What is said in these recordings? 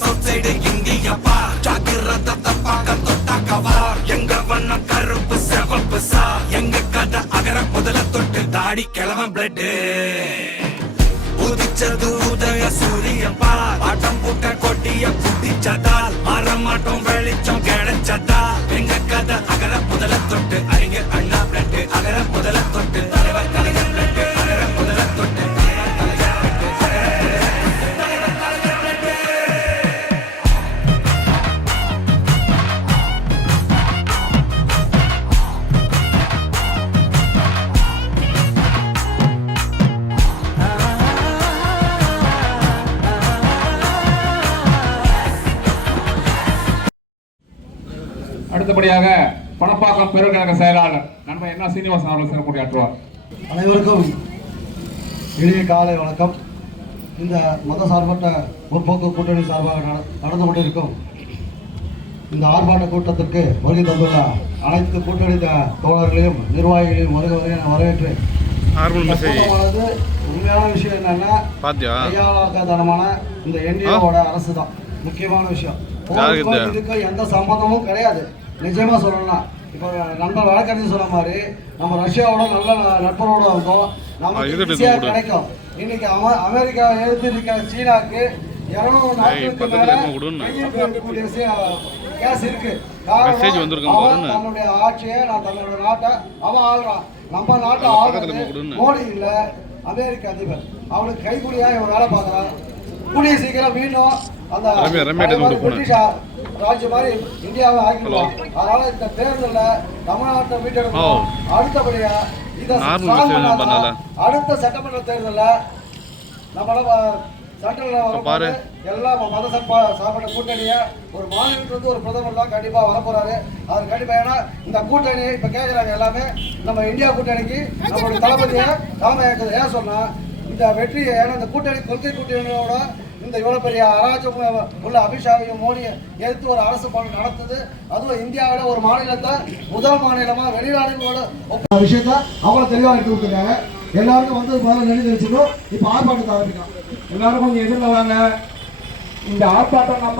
South side இந்தியப்பா ஜாக்கிரதை தப்பாக தொட்டாக்கவா எங்க வண்ணம் கருப்பு செவப்பு சா எங்க கதை அகர முதல தொட்டு தாடி கிழவன் பிளட் உதிச்சது உதய சூரியப்பா ஆட்டம் போட்ட கொட்டிய புட்டிச்சதால் மாறமாட்டோம் வெளிச்சம் கிடைச்சதா எங்க கதை அகர முதல தொட்டு அறிஞர் அண்ணா பிளட் அகர முதல தொட்டு தலைவர் கலைஞர் பிளட் அகர முதல தொட்டு அடுத்தபடியாக பணப்பாக்கம் பெருங்கழக செயலாளர் நண்பர் என்ன சீனிவாசன் அவர்கள் சிறப்புரையாற்றுவார். அனைவருக்கும் இனிய காலை வணக்கம். இந்த மதசார்பற்ற முற்போக்கு கூட்டணி சார்பாக நடந்து கொண்டிருக்கும் இந்த ஆர்ப்பாட்ட கூட்டத்திற்கு வருகை தந்துள்ள அனைத்து கூட்டணி தோழர்களையும் நிர்வாகிகளையும் வரவேற்று உண்மையான விஷயம் என்னன்னா கையாளாக்கத்தனமான இந்த என்டிஏவோட அரசு தான் முக்கியமான விஷயம். இதுக்கு எந்த சம்பந்தமும் கிடையாது. நிச்சயமா சொல்லலாம். இப்போ நண்பர் வழக்கறிஞர் சொன்ன மாதிரி நம்ம ரஷ்யாவோட நல்ல நட்பரோட இருந்தோம். நமக்கு ஈஸியா கிடைக்கும். இன்னைக்கு அமெரிக்காவை எதிர்த்து இருக்கிற சீனாக்கு 200 நாட்களுக்கு மேல கேஸ் இருக்கு. தன்னுடைய ஆட்சியை தன்னுடைய நாட்டை அவன் ஆள்றான். நம்ம நாட்டை ஆள்றது மோடி இல்ல அமெரிக்க அதிபர். அவனுக்கு கைகூலியா இவன் வேலை பார்க்கறான். கூடிய சீக்கிரம் மீண்டும் அந்த பிரிட்டிஷ் ராஜ்யம் மாதிரி இந்தியாவை ஆக்கிடுவோம். அதனால இந்த தேர்தலில் தமிழ்நாட்டை மீட்டெடுக்கணும். அடுத்தபடியா இதை அடுத்த சட்டமன்ற தேர்தலில் நம்மளால சட்டங்கள் எல்லாம் மத சார்பற்ற கூட்டணியை ஒரு மாநிலத்திலிருந்து ஒரு பிரதமர் தான் கண்டிப்பா வரப்போறாரு. அது கண்டிப்பா ஏன்னா இந்த கூட்டணி இப்ப கேட்கிறாங்க எல்லாமே நம்ம இந்தியா கூட்டணிக்கு நம்மளுடைய தளபதியை தலைமை ஏற்கிறது. ஏன் சொன்னா இந்த வெற்றி ஏன்னா இந்த கூட்டணி கொள்கை கூட்டணியோட இந்த இவ்வளவு பெரிய அராஜகம் உள்ள அமித்ஷாவையும் மோடியை எதிர்த்து ஒரு அரசு பணம் நடத்துது. அதுவும் இந்தியாவில ஒரு மாநிலத்தை முதல் மாநிலமா வெளிநாடுகளோட விஷயத்த அவ்வளவு தெளிவாக எடுத்து கொடுத்துருக்காங்க. எல்லாருக்கும் வந்து முதல்ல நன்றி தெரிவிச்சுக்கணும். இப்ப ஆர்ப்பாட்டத்தை ஆரம்பிக்கலாம். எல்லாரும் கொஞ்சம் எதிரில் வாங்க. இந்த ஆர்ப்பாட்டம் நம்ம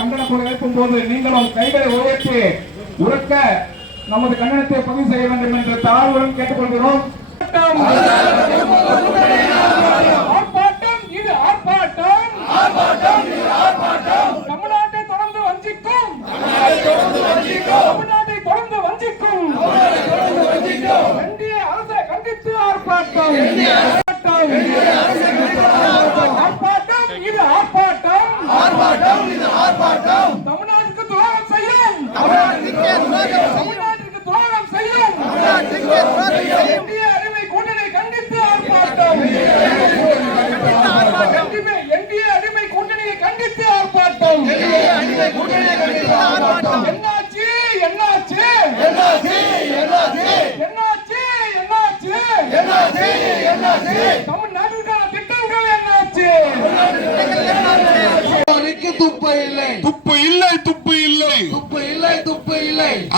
கண்டனக்குழு இருக்கும் போது நீங்களும் கைகளை உயர்த்தி உறக்க நமது கண்டனத்தை பதிவு செய்ய வேண்டும் என்று தாழ்வுடன் கேட்டுக்கொள்கிறோம். தமிழ்நாட்டை தொடர்ந்து வஞ்சிக்கும் இந்திய அரசை கண்டித்து ஆர்ப்பாட்டம். இது ஆர்ப்பாட்டம். தமிழ்நாட்டுக்கு துரோகம் செய்யும். இந்திய அடிமை கூட்டணி கண்டித்து ஆர்ப்பாட்டம். என்டிஏ அடிமை கூட்டணியை கண்டித்து ஆர்ப்பாட்டம். தமிழ்நாட்டிற்கான திட்டங்கள் என்னாச்சு? துப்பு இல்லை.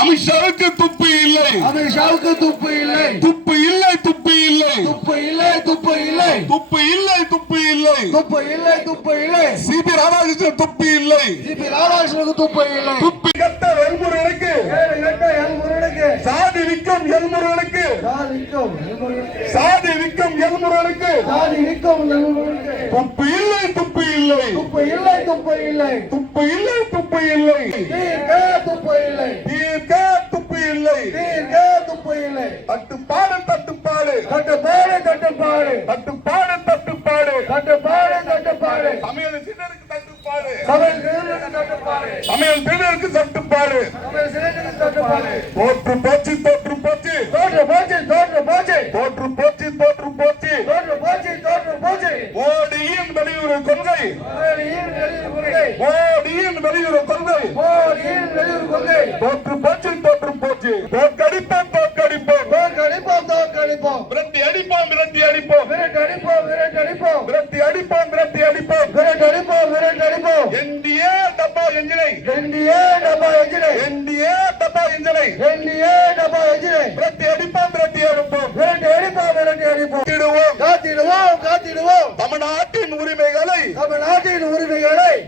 அமித்ஷாவுக்கு துப்பு இல்லை. சிபி ராதாகிருஷ்ணன் துப்பு இல்லை. துப்பி கட்ட எல்முருகனுக்கு சாதி விக்கும் எல்முருகனுக்கு துப்பு இல்லை. தட்டுப்பாடு சமையல் சிலருக்கு தட்டுப்பாடு. தோற்று போச்சு. மோடியின் வெளியுறவு கொள்கை. தோற்று போச்சு. தோற்கடிப்போம். விரட்டி அடிப்போம். என்டிஏ டப்பா என்ஜினை. விரட்டி அடிப்போம். காத்திடுவோம். தமிழ்நாட்டின் உரிமைகளை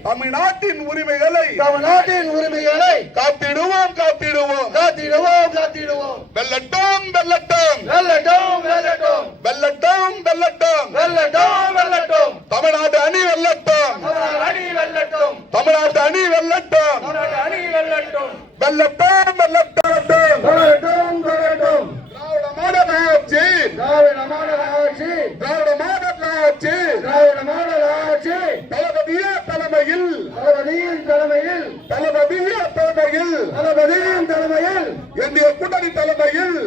தமிழ்நாட்டின் உரிமைகளை தமிழ்நாட்டின் உரிமைகளை காத்திடுவோம் காத்திடுவோம் காத்திடுவோம் காத்திடுவோம். வெல்லட்டும் வெல்லட்டும் வெல்லட்டும் வெல்லட்டும் வெல்லட்டும் வெல்லட்டும் வெல்லட்டும் வெல்லட்டும். தமிழ்நாடு அணி வெல்லட்டும் தமிழ்நாடு அணி வெல்லட்டும். தமிழ்நாட்டு அணி வெல்லட்டும் தமிழ்நாடு அணி வெல்லட்டும். வெல்லட்டும் வெல்லட்டும் தொடரட்டும் தொடரட்டும். திராவிட மாடல் ஆட்சி திராவிட மாடல் ஆட்சி திராவிட மாடல் ஆட்சி திராவிட மாடல் ஆட்சி தளபதிய தலைமையில் தளபதியின் தலைமையில் தளபதிய தலைமையில் தளபதியின் தலைமையில் இந்திய கூட்டணி தலைமையில்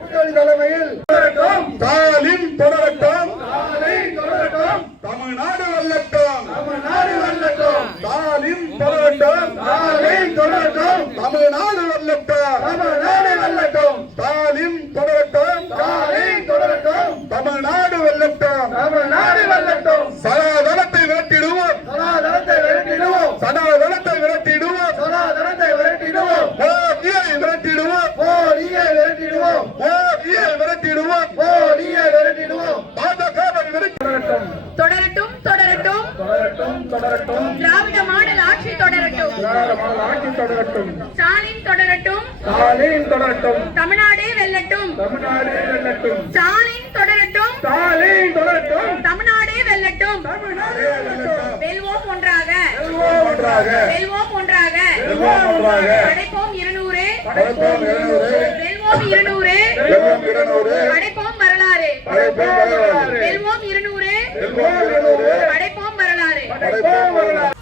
கூட்டணி தலைமையில் தொடரட்டும். ஸ்டாலின் தொடரட்டும் ஸ்டாலின் தொடரட்டும். தமிழ்நாடு வெல்லட்டும் தமிழ்நாடு வெல்லட்டும். ஸ்டாலின் தொடரட்டும் ஸ்டாலின் தொடரட்டும். தமிழ்நாடு வெல்லட்டும் தமிழ்நாடு வெல்லட்டும். ஸ்டாலின் தொடரட்டும் ஸ்டாலின் தொடரட்டும். தமிழ்நாடு வெல்லட்டும் தமிழ்நாடு வெல்லட்டும். சனாதனத்தை விரட்டிடுவோம் சனாதனத்தை விரட்டிடுவோம். சனாதனத்தை விரட்டிடுவோம் சனாதனத்தை விரட்டிடுவோம். மோடியை விரட்டிடுவோம் மோடியை விரட்டிடுவோம். மோடியை விரட்டிடுவோம் மோடியை விரட்டிடுவோம். பாஜகவை விரட்டிடுவோம் தொடரட்டும் தொடரட்டும் தொடரட்டும் தொடரட்டும். திராவிட மாடல் ஆட்சி தொடரட்டும் திராவிட மாடல் ஆட்சி தொடரட்டும். ஸ்டாலின் தொடரட்டும் ஸ்டாலின் தொடரட்டும். தமிழ்நாடே வெல்லட்டும் தமிழ்நாடு வெல்லட்டும். ஸ்டாலின் தொடரட்டும் ஸ்டாலின் தொடரட்டும். தமிழ்நாடே வெல்லட்டும் தமிழ்நாடு வெல்லட்டும். வெல்வோம் ஒன்றாக வெல்வோம் ஒன்றாக. வெல்வோம் ஒன்றாக வெல்வோம் ஒன்றாக. படைப்போம் 200 படைப்போம் 200. வெல்வோம் 200 வெல்வோம் 200. படைப்போம் வரலாறு படைப்போம் வரலாறு. வெல்வோம் 200 வெல்வோம் 200. படைப்போம் வரலாறு படைப்போம் வரலாறு.